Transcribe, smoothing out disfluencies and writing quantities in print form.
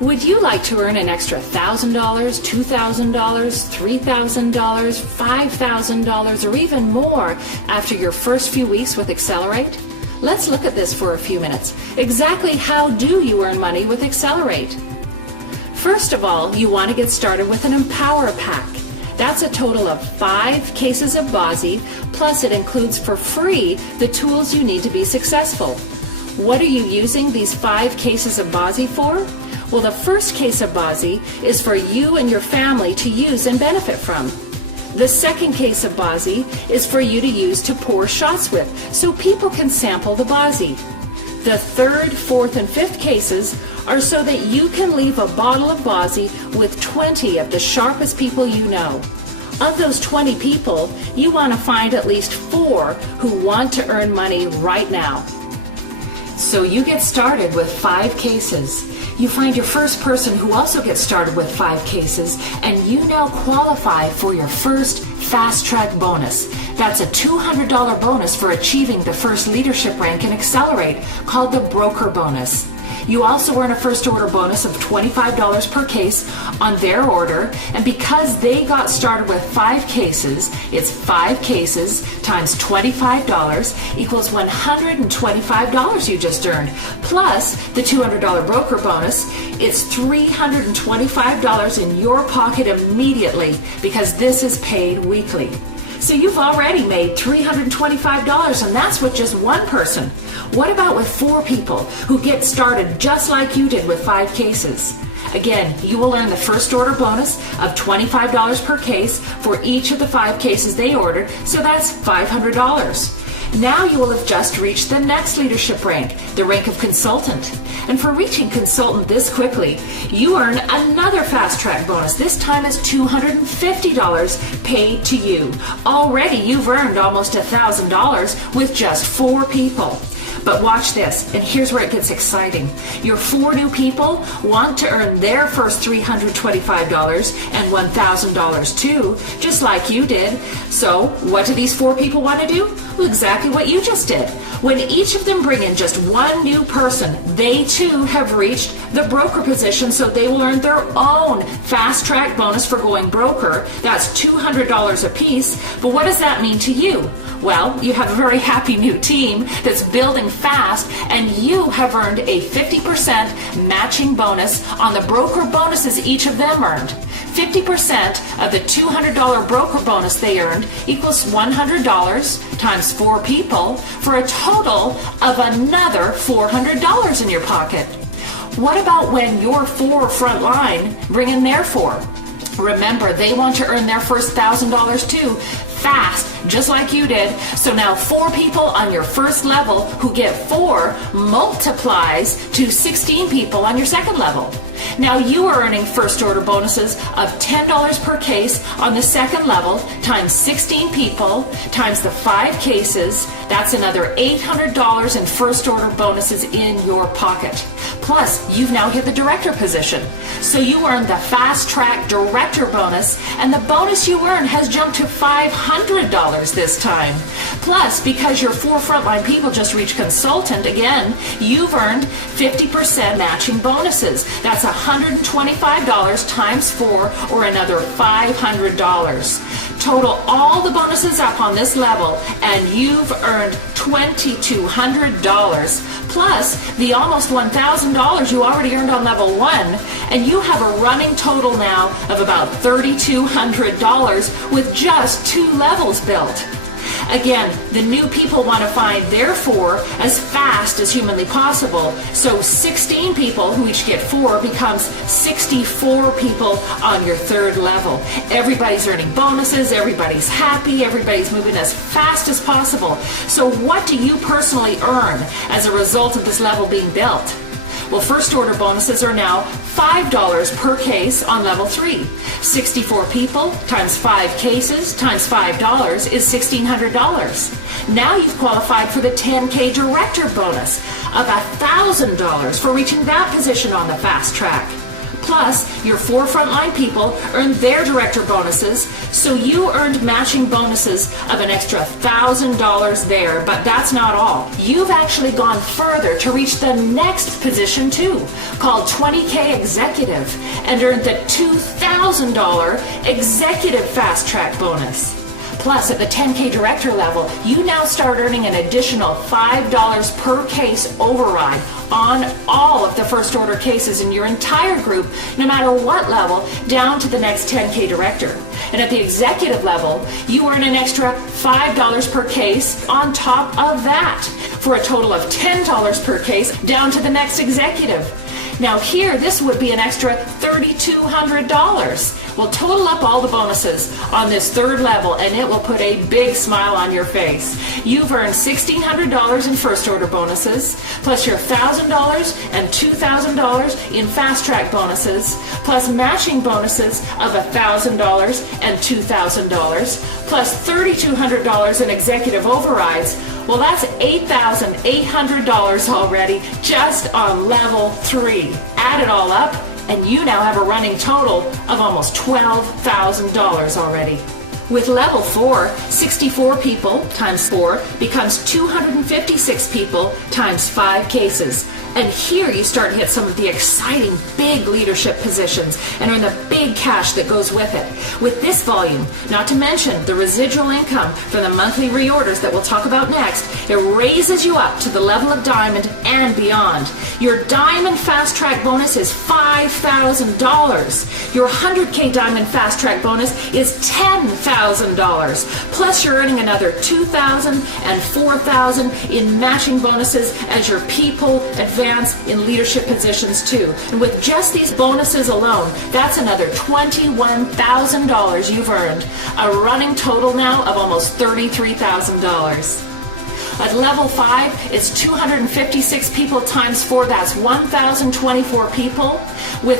Would you like to earn an extra $1,000, $2,000, $3,000, $5,000, or even more after your first few weeks with Accelerate? Let's look at this for a few minutes. Exactly how do you earn money with Accelerate? First of all, you want to get started with an Empower Pack. That's a total of 5 cases of Bazi, plus it includes for free the tools you need to be successful. What are you using these 5 cases of Bazi for? Well, the first case of Bazi is for you and your family to use and benefit from. The second case of Bazi is for you to use to pour shots with, so people can sample the Bazi. The third, fourth, and fifth cases are so that you can leave a bottle of Bazi with 20 of the sharpest people you know. Of those 20 people, you want to find at least 4 who want to earn money right now. So you get started with 5 cases. You find your first person who also gets started with 5 cases, and you now qualify for your first Fast Track bonus. That's a $200 bonus for achieving the first leadership rank in Accelerate, called the Broker Bonus. You also earn a first order bonus of $25 per case on their order, and because they got started with 5 cases, it's 5 cases times $25 equals $125 you just earned. Plus the $200 broker bonus, it's $325 in your pocket immediately because this is paid weekly. So you've already made $325, and that's with just one person. What about with 4 people who get started just like you did with 5 cases? Again, you will earn the first order bonus of $25 per case for each of the 5 cases they ordered, so that's $500. Now you will have just reached the next leadership rank, the rank of consultant. And for reaching consultant this quickly, you earn another Fast Track bonus. This time is $250 paid to you. Already you've earned almost $1,000 with just 4 people. But watch this, and here's where it gets exciting. Your 4 new people want to earn their first $325 and $1,000 too, just like you did. So what do these 4 people want to do? Well, exactly what you just did. When each of them bring in just 1 new person, they too have reached the broker position, so they will earn their own Fast Track bonus for going broker. That's $200 a piece. But what does that mean to you? Well, you have a very happy new team that's building fast, and you have earned a 50% matching bonus on the broker bonuses each of them earned. 50% of the $200 broker bonus they earned equals $100 times 4 people for a total of another $400 in your pocket. What about when your 4 front line bring in their 4? Remember, they want to earn their first $1,000 too, fast, just like you did. So now 4 people on your first level who get 4 multiplies to 16 people on your second level. Now you are earning first order bonuses of $10 per case on the second level times 16 people times the 5 cases. That's another $800 in first order bonuses in your pocket. Plus, you've now hit the director position. So you earn the Fast Track Director bonus, and the bonus you earn has jumped to $500 this time. Plus, because your 4 frontline people just reached consultant, again, you've earned 50% matching bonuses. That's $125 times 4, or another $500. Total all the bonuses up on this level, and you've earned $2,200 plus the almost $1,000 you already earned on level 1, and you have a running total now of about $3,200 with just 2 levels built. Again, the new people want to find their 4 as fast as humanly possible. So 16 people who each get 4 becomes 64 people on your 3rd level. Everybody's earning bonuses, everybody's happy, everybody's moving as fast as possible. So what do you personally earn as a result of this level being built? Well, first order bonuses are now $5 per case on level 3. 64 people times 5 cases times $5 is $1,600. Now you've qualified for the 10K director bonus of $1,000 for reaching that position on the fast track. Plus, your 4 frontline people earned their director bonuses, so you earned matching bonuses of an extra $1,000 there. But that's not all. You've actually gone further to reach the next position too, called 20K Executive, and earned the $2,000 Executive Fast Track bonus. Plus, at the 10K Director level, you now start earning an additional $5 per case override on all of the first order cases in your entire group, no matter what level, down to the next 10K Director. And at the executive level, you earn an extra $5 per case on top of that, for a total of $10 per case down to the next executive. Now here, this would be an extra $3,200. We'll total up all the bonuses on this third level, and it will put a big smile on your face. You've earned $1,600 in first order bonuses, plus your $1,000 and $2,000 in fast track bonuses, plus matching bonuses of $1,000 and $2,000, plus $3,200 in executive overrides. Well, that's $8,800 already just on level 3. Add it all up, and you now have a running total of almost $12,000 already. With level 4, 64 people times 4 becomes 256 people times 5 cases. And here you start to hit some of the exciting big leadership positions and earn the big cash that goes with it. With this volume, not to mention the residual income from the monthly reorders that we'll talk about next, it raises you up to the level of Diamond and beyond. Your Diamond Fast Track bonus is $5,000. Your 100K Diamond Fast Track bonus is $10,000. Plus you're earning another $2,000 and $4,000 in matching bonuses as your people advance in leadership positions too. And with just these bonuses alone, that's another $21,000 you've earned. A running total now of almost $33,000. At level 5, it's 256 people times 4, that's 1,024 people, with